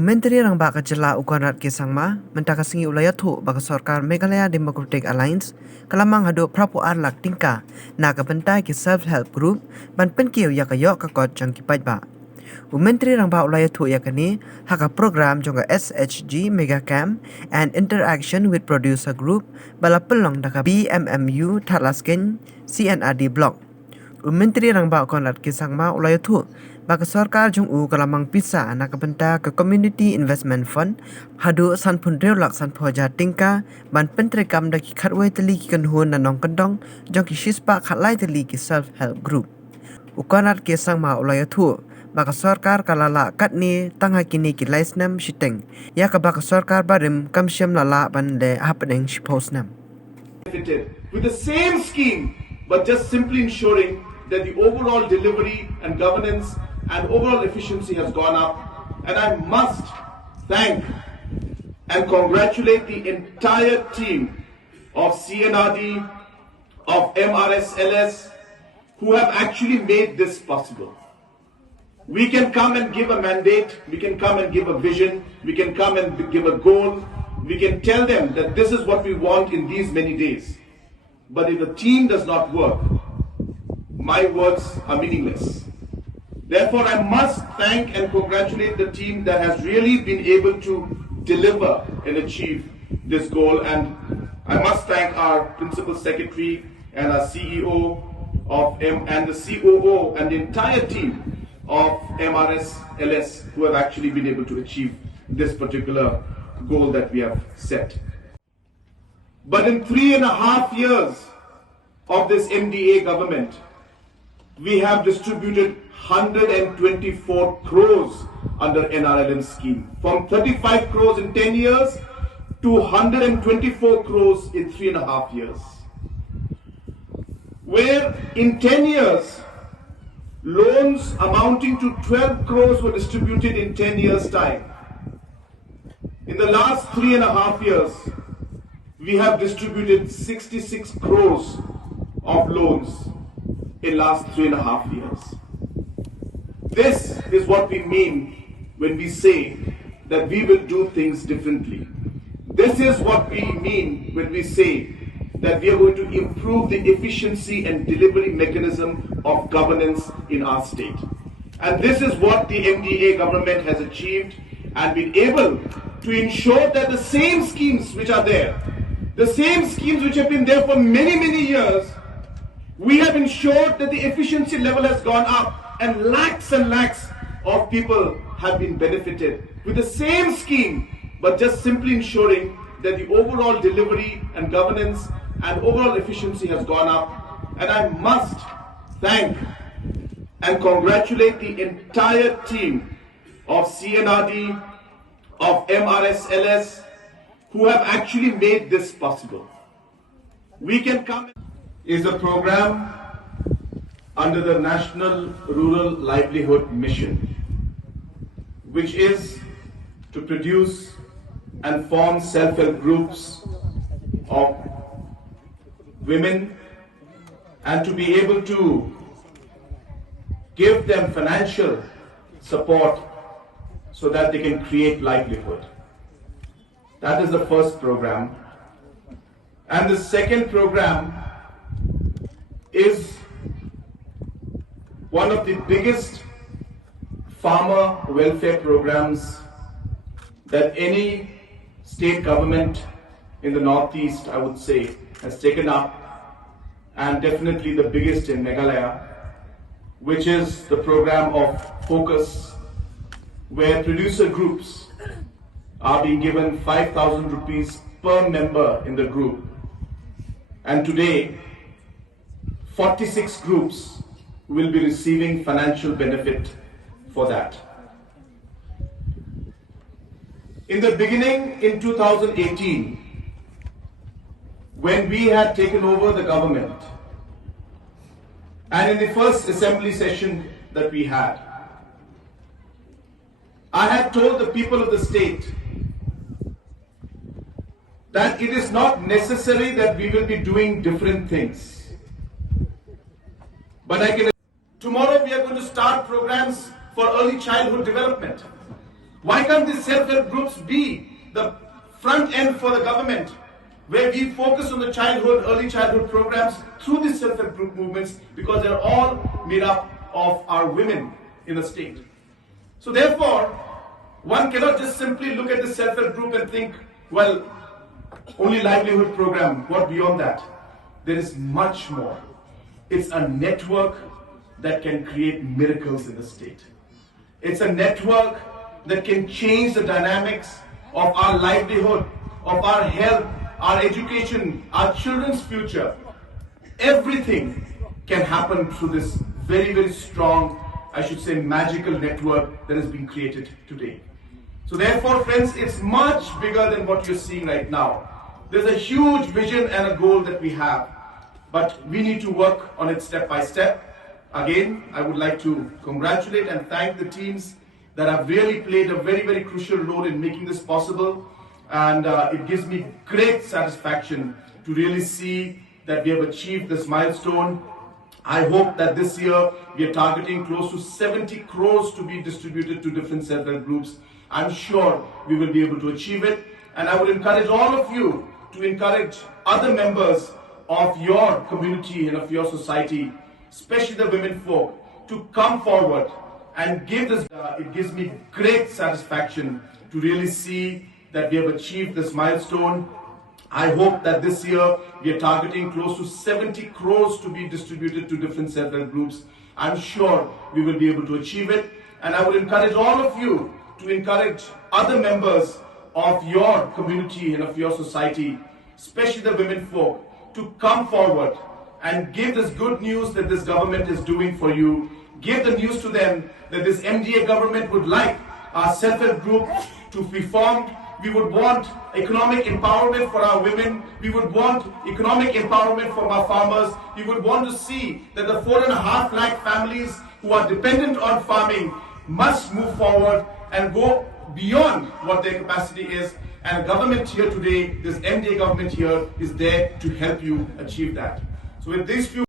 Menteri rang baka jela ukonrat ke sangma mentaka singi ulayathu baka sorkar Meghalaya Democratic Alliance kalamang hado prapu arlak tingka na ka bentai ke self help group ban penkiu yakayok ka kot jang kipait ba. Menteri rang ba ulayathu yakani haka program jonga SHG Mega Camp and Interaction with Producer Group bala pelong daka BMMU Thalasken CNRD block. Menteri rang ba ukonrat ke sangma ulayathu baka sarkar jong u kalamang pisa anak benta ke Community Investment Fund hadu sanpun lak san poja tingka ban pentrekam daki khatwai teli ki kanhun nanong kandong jong ki shispa khatlai teli ki self help group ukanat ke sangma ulayathu baka sarkar kalala katni tangha kini ki laisnam shiteng ya ka baka sarkar barim kamshem lala ban le happening shiposnam with the same scheme but just simply ensuring that the overall delivery and governance and overall efficiency has gone up. And I must thank and congratulate the entire team of CNRD, of MRSLS, who have actually made this possible. We can come and give a mandate, we can come and give a vision, we can come and give a goal, we can tell them that this is what we want in these many days. But if the team does not work, my words are meaningless. Therefore, I must thank and congratulate the team that has really been able to deliver and achieve this goal. And I must thank our Principal Secretary and our CEO and the COO and the entire team of MRSLS who have actually been able to achieve this particular goal that we have set. But in 3.5 years of this MDA government, we have distributed 124 crores under NRLM scheme. From 35 crores in 10 years to 124 crores in 3.5 years. Where in 10 years, loans amounting to 12 crores were distributed in 10 years' time. In the last 3.5 years, we have distributed 66 crores of loans in last 3.5 years. This is what we mean when we say that we will do things differently. This is what we mean when we say that we are going to improve the efficiency and delivery mechanism of governance in our state. And this is what the MDA government has achieved and been able to ensure that the same schemes which are there, the same schemes which have been there for many, many years, we have ensured that the efficiency level has gone up and lakhs of people have been benefited with the same scheme, but just simply ensuring that the overall delivery and governance and overall efficiency has gone up. And I must thank and congratulate the entire team of CNRD, of MRSLS, who have actually made this possible. We can come is a program under the National Rural Livelihood Mission, which is to produce and form self-help groups of women and to be able to give them financial support so that they can create livelihood. That is the first program. And the second program is one of the biggest farmer welfare programs that any state government in the Northeast, I would say, has taken up, and definitely the biggest in Meghalaya, which is the program of Focus, where producer groups are being given 5,000 rupees per member in the group. And today, 46 groups will be receiving financial benefit for that. In the beginning, in 2018, when we had taken over the government, and in the first assembly session that we had, I had told the people of the state that it is not necessary that we will be doing different things. But tomorrow we are going to start programs for early childhood development. Why can't these self-help groups be the front end for the government, where we focus on the childhood, early childhood programs through these self-help group movements, because they're all made up of our women in the state. So therefore, one cannot just simply look at the self-help group and think, well, only livelihood program, what beyond that? There is much more. It's a network that can create miracles in the state. It's a network that can change the dynamics of our livelihood, of our health, our education, our children's future. Everything can happen through this very, very strong, I should say, magical network that has been created today. So therefore, friends, it's much bigger than what you're seeing right now. There's a huge vision and a goal that we have, but we need to work on it step by step. Again, I would like to congratulate and thank the teams that have really played a very, very crucial role in making this possible. And it gives me great satisfaction to really see that we have achieved this milestone. I hope that this year we are targeting close to 70 crores to be distributed to different self-help groups. I'm sure we will be able to achieve it. And I would encourage all of you to encourage other members of your community and of your society, especially the women folk, to come forward and give this. It gives me great satisfaction to really see that we have achieved this milestone. I hope that this year we are targeting close to 70 crores to be distributed to different self-help groups. I'm sure we will be able to achieve it. And I would encourage all of you to encourage other members of your community and of your society, especially the women folk, to come forward and give this good news that this government is doing for you. Give the news to them that this MDA government would like our self-help group to be formed. We would want economic empowerment for our women. We would want economic empowerment from our farmers. We would want to see that the 4.5 lakh families who are dependent on farming must move forward and go beyond what their capacity is. And the government here today, this MDA government here, is there to help you achieve that. So with these few